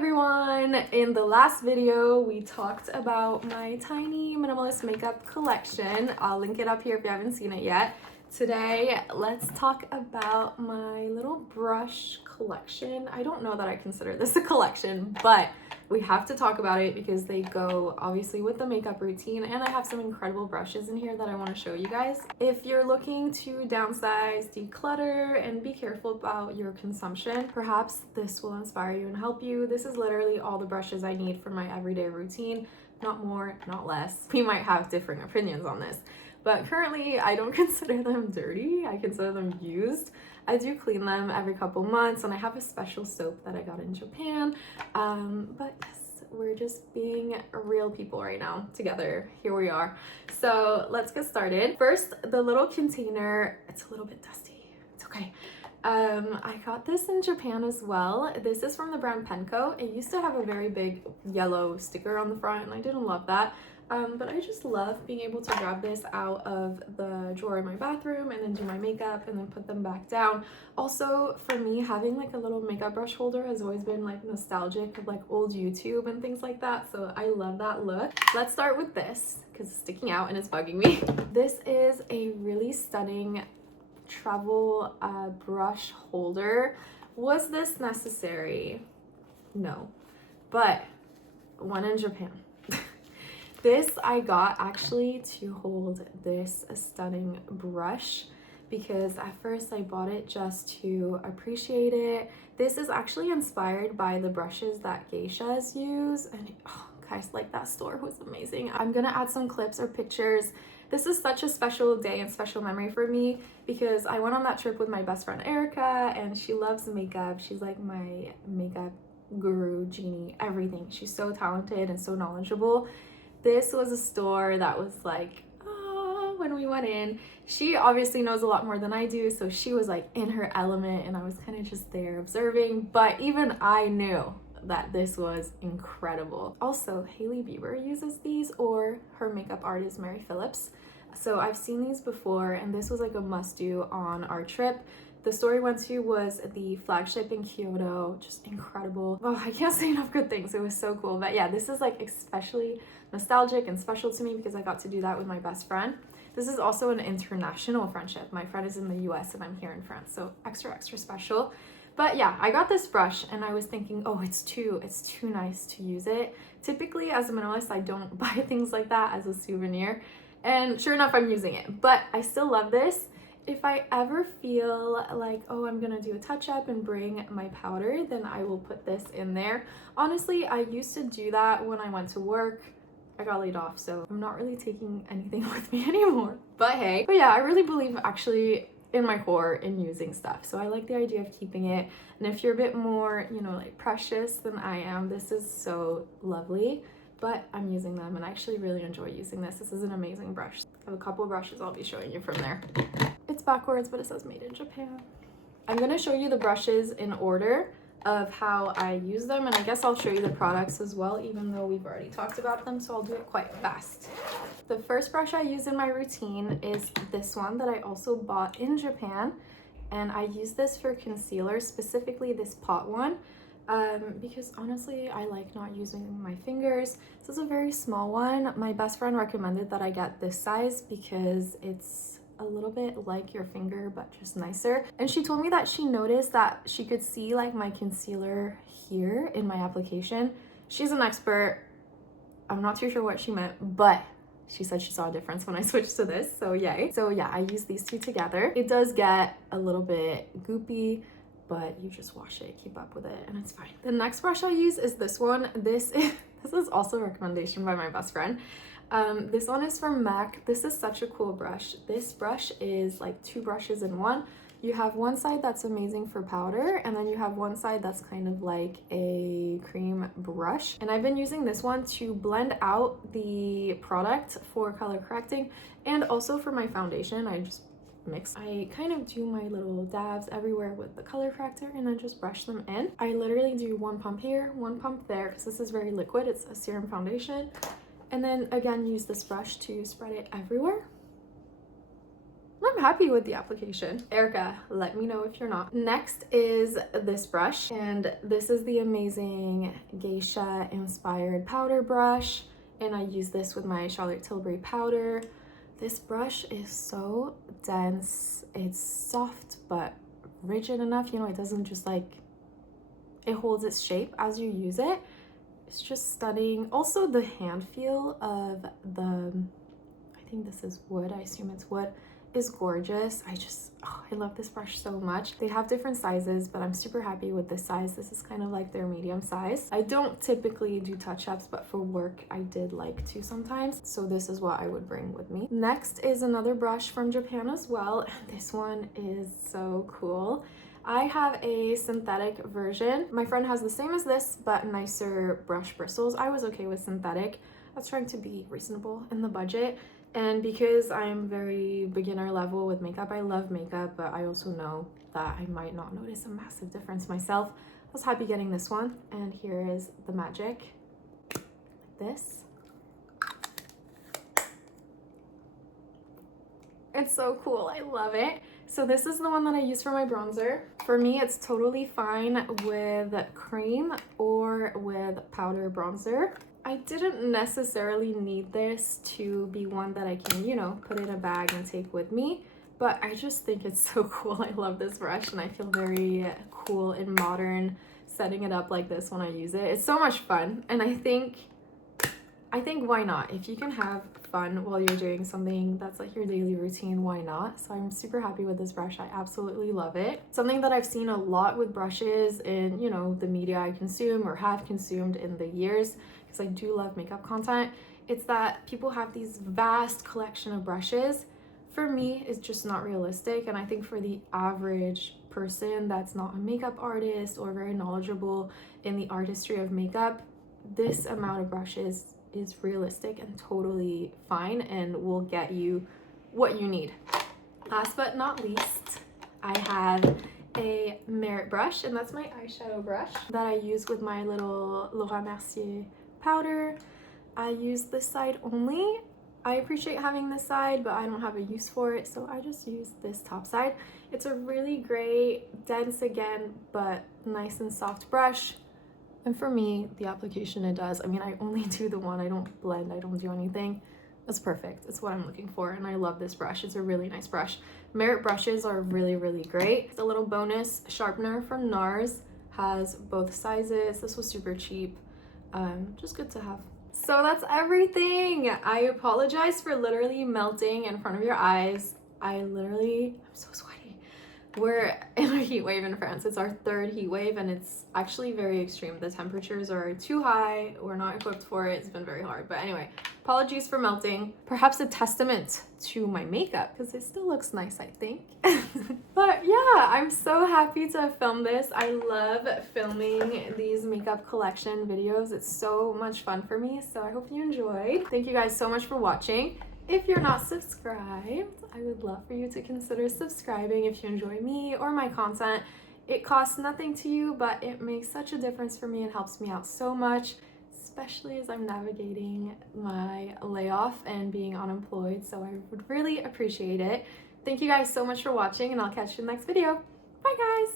everyone! In the last video, we talked about my tiny minimalist makeup collection. I'll link it up here if you haven't seen it yet. Today, let's talk about my little brush collection. I don't know that I consider this a collection, but we have to talk about it because they go obviously with the makeup routine, and I have some incredible brushes in here that I want to show you guys. If you're looking to downsize, declutter, and be careful about your consumption, perhaps this will inspire you and help you. This is literally all the brushes I need for my everyday routine. Not more, not less. We might have differing opinions on this, but currently I don't consider them dirty. I consider them used. I do clean them every couple months, and I have a special soap that I got in Japan. But yes, we're just being real people right now together. Here we are. So let's get started. First, the little container. It's a little bit dusty. It's okay. I got this in Japan as well. This is from the brand Penco. It used to have a very big yellow sticker on the front, and I didn't love that. But I just love being able to grab this out of the drawer in my bathroom and then do my makeup and then put them back down. Also, for me, having like a little makeup brush holder has always been like nostalgic of like old YouTube and things like that. So I love that look. Let's start with this because it's sticking out and it's bugging me. This is a really stunning travel brush holder. Was this necessary? No, but one in Japan. This I got actually to hold this stunning brush because at first I bought it just to appreciate it. This is actually inspired by the brushes that geishas use, and oh guys, like that store was amazing. I'm gonna add some clips or pictures. This is such a special day and special memory for me because I went on that trip with my best friend Erica, and she loves makeup. She's like my makeup guru, genie, everything. She's so talented and so knowledgeable. This was a store that was like, when we went in, she obviously knows a lot more than I do, so she was like in her element and I was kind of just there observing, but even I knew that this was incredible. Also, Hailey Bieber uses these, or her makeup artist Mary Phillips. So I've seen these before, and this was like a must-do on our trip. The store we went to was the flagship in Kyoto, just incredible. Oh, I can't say enough good things. It was so cool. But yeah, this is like especially nostalgic and special to me because I got to do that with my best friend. This is also an international friendship. My friend is in the US and I'm here in France, so extra special. But yeah, I got this brush and I was thinking, oh, it's too nice to use it. Typically as a minimalist, I don't buy things like that as a souvenir. And sure enough, I'm using it, but I still love this. If I ever feel like, oh, I'm gonna do a touch-up and bring my powder, then I will put this in there. Honestly, I used to do that when I went to work. I got laid off, so I'm not really taking anything with me anymore. But hey, but yeah, I really believe actually in my core in using stuff. So I like the idea of keeping it. And if you're a bit more, you know, like precious than I am, this is so lovely. But I'm using them and I actually really enjoy using this. This is an amazing brush. I have a couple of brushes I'll be showing you from there. It's backwards, but it says made in Japan. I'm gonna show you the brushes in order of how I use them, and I guess I'll show you the products as well, even though we've already talked about them, so I'll do it quite fast. The first brush I use in my routine is this one that I also bought in Japan, and I use this for concealer, specifically this pot one. Because honestly, I like not using my fingers. This is a very small one. My best friend recommended that I get this size because it's a little bit like your finger, but just nicer. And she told me that she noticed that she could see like my concealer here in my application. She's an expert. I'm not too sure what she meant, but she said she saw a difference when I switched to this, so yay. So yeah, I use these two together. It does get a little bit goopy, but you just wash it, keep up with it, and it's fine. The next brush I use is this one. This is also a recommendation by my best friend. This one is from MAC. This is such a cool brush. This brush is like two brushes in one. You have one side that's amazing for powder, and then you have one side that's kind of like a cream brush. And I've been using this one to blend out the product for color correcting, and also for my foundation. I just mix. I kind of do my little dabs everywhere with the color corrector and then just brush them in. I literally do one pump here, one pump there, because this is very liquid. It's a serum foundation. And then again, use this brush to spread it everywhere. Let happy with the application. Erica, let me know if you're not. Next is this brush, and this is the amazing Geisha-inspired powder brush, and I use this with my Charlotte Tilbury powder. This brush is so dense. It's soft but rigid enough, you know, it doesn't just like, it holds its shape as you use it. It's just stunning. Also the hand feel of the, I think this is wood, I assume it's wood, is gorgeous. I love this brush so much. They have different sizes, but I'm super happy with this size. This is kind of like their medium size. I don't typically do touch-ups, but for work I did like to sometimes, so this is what I would bring with me. Next is another brush from Japan as well, and this one is so cool. I have a synthetic version. My friend has the same as this, but nicer brush bristles. I was okay with synthetic. I was trying to be reasonable in the budget. And because I'm very beginner level with makeup, I love makeup, but I also know that I might not notice a massive difference myself. I was happy getting this one, and here is the magic. Like this. It's so cool, I love it. So this is the one that I use for my bronzer. For me, it's totally fine with cream or with powder bronzer. I didn't necessarily need this to be one that I can, you know, put in a bag and take with me, but I just think it's so cool. I love this brush and I feel very cool and modern setting it up like this when I use it. It's so much fun, and I think why not? If you can have fun while you're doing something that's like your daily routine, why not? So I'm super happy with this brush. I absolutely love it. Something that I've seen a lot with brushes in, you know, the media I consume or have consumed in the years, because I do love makeup content, it's that people have these vast collection of brushes. For me, it's just not realistic, and I think for the average person that's not a makeup artist or very knowledgeable in the artistry of makeup, this amount of brushes is realistic and totally fine and will get you what you need. Last but not least, I have a Merit brush, and that's my eyeshadow brush that I use with my little Laura Mercier powder. I use this side only. I appreciate having this side, but I don't have a use for it, so I just use this top side. It's a really great, dense again, but nice and soft brush. And for me, the application it does, I mean, I only do the one, I don't blend, I don't do anything. It's perfect. It's what I'm looking for, and I love this brush. It's a really nice brush. Merit brushes are really, really great. It's a little bonus. Sharpener from Nars has both sizes. This was super cheap. Just good to have. So that's everything. I apologize for literally melting in front of your eyes. I'm so sweaty. We're in a heat wave in France. It's our third heat wave, and it's actually very extreme. The temperatures are too high. We're not equipped for it. It's been very hard. But anyway, apologies for melting. Perhaps a testament to my makeup, because it still looks nice, I think. But yeah, I'm so happy to film this. I love filming these makeup collection videos. It's so much fun for me. So I hope you enjoyed. Thank you guys so much for watching. If you're not subscribed, I would love for you to consider subscribing if you enjoy me or my content. It costs nothing to you, but it makes such a difference for me and helps me out so much, especially as I'm navigating my layoff and being unemployed. So I would really appreciate it. Thank you guys so much for watching, and I'll catch you in the next video. Bye guys!